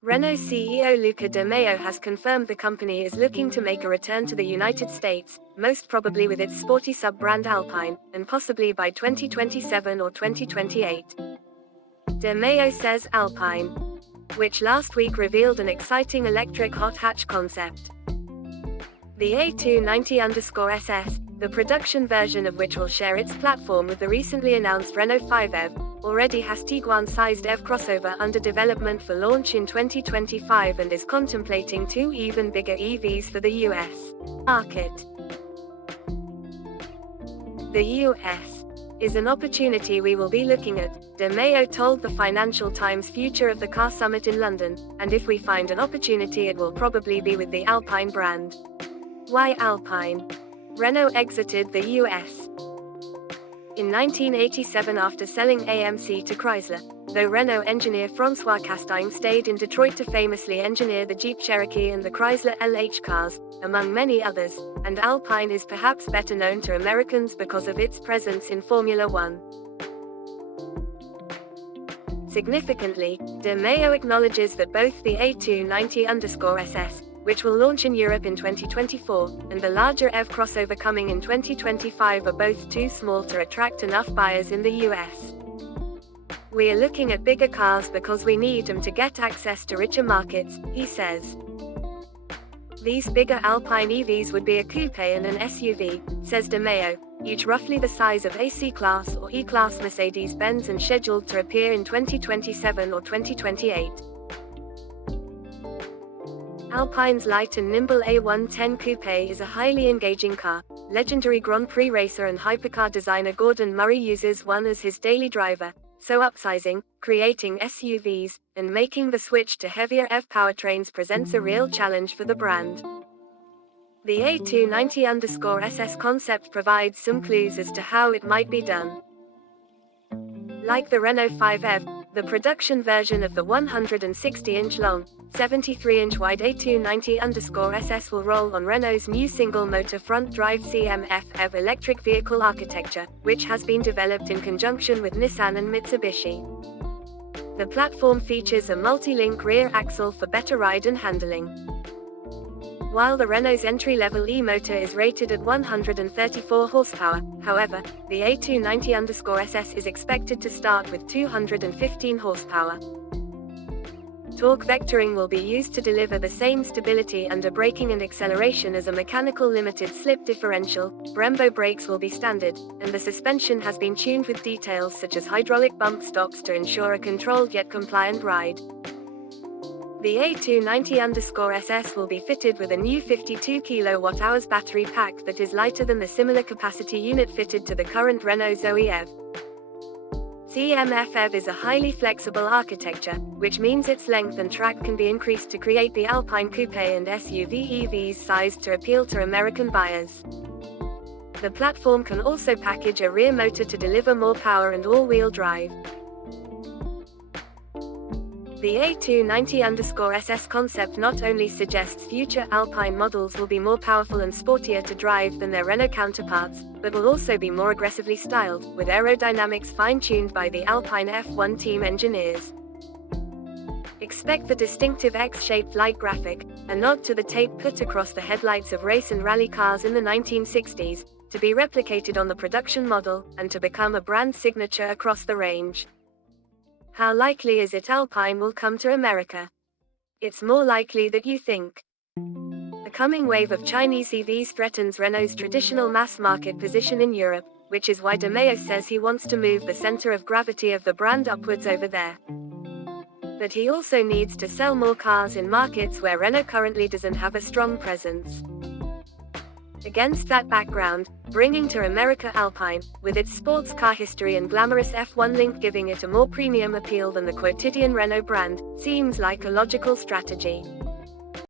Renault CEO Luca de Meo has confirmed the company is looking to make a return to the United States, most probably with its sporty sub-brand Alpine, and possibly by 2027 or 2028. De Meo says Alpine, which last week revealed an exciting electric hot hatch concept. The A290-SS, the production version of which will share its platform with the recently announced Renault 5 EV, already has Tiguan-sized EV crossover under development for launch in 2025 and is contemplating two even bigger EVs for the US market. The US is an opportunity we will be looking at, De Meo told the Financial Times Future of the Car Summit in London, and if we find an opportunity it will probably be with the Alpine brand. Why Alpine? Renault exited the US in 1987 after selling AMC to Chrysler, though Renault engineer François Castaing stayed in Detroit to famously engineer the Jeep Cherokee and the Chrysler LH cars, among many others, and Alpine is perhaps better known to Americans because of its presence in Formula One. Significantly, De Meo acknowledges that both the A290-SS, which will launch in Europe in 2024, and the larger EV crossover coming in 2025 are both too small to attract enough buyers in the US. We are looking at bigger cars because we need them to get access to richer markets, he says. These bigger Alpine EVs would be a coupe and an SUV, says De Meo, each roughly the size of a C-Class or E-Class Mercedes-Benz and scheduled to appear in 2027 or 2028. Alpine's light and nimble A110 Coupe is a highly engaging car. Legendary Grand Prix racer and hypercar designer Gordon Murray uses one as his daily driver, so upsizing, creating SUVs, and making the switch to heavier EV powertrains presents a real challenge for the brand. The A290-SS concept provides some clues as to how it might be done. Like the Renault 5 EV, the production version of the 160-inch long, 73-inch wide A290-SS will roll on Renault's new single-motor front-drive CMF EV electric vehicle architecture, which has been developed in conjunction with Nissan and Mitsubishi. The platform features a multi-link rear axle for better ride and handling. While the Renault's entry-level e-motor is rated at 134 horsepower, however, the A290-SS is expected to start with 215 horsepower. Torque vectoring will be used to deliver the same stability under braking and acceleration as a mechanical limited slip differential. Brembo brakes will be standard, and the suspension has been tuned with details such as hydraulic bump stocks to ensure a controlled yet compliant ride. The A290-SS will be fitted with a new 52 kWh battery pack that is lighter than the similar capacity unit fitted to the current Renault Zoe EV. CMF EV is a highly flexible architecture, which means its length and track can be increased to create the Alpine Coupe and SUV EVs sized to appeal to American buyers. The platform can also package a rear motor to deliver more power and all-wheel drive. The A290-SS concept not only suggests future Alpine models will be more powerful and sportier to drive than their Renault counterparts, but will also be more aggressively styled, with aerodynamics fine-tuned by the Alpine F1 team engineers. Expect the distinctive X-shaped light graphic, a nod to the tape put across the headlights of race and rally cars in the 1960s, to be replicated on the production model, and to become a brand signature across the range. How likely is it Alpine will come to America? It's more likely than you think. The coming wave of Chinese EVs threatens Renault's traditional mass-market position in Europe, which is why De Meo says he wants to move the center of gravity of the brand upwards over there. But he also needs to sell more cars in markets where Renault currently doesn't have a strong presence. Against that background, bringing to America Alpine, with its sports car history and glamorous F1 link giving it a more premium appeal than the quotidian Renault brand, seems like a logical strategy.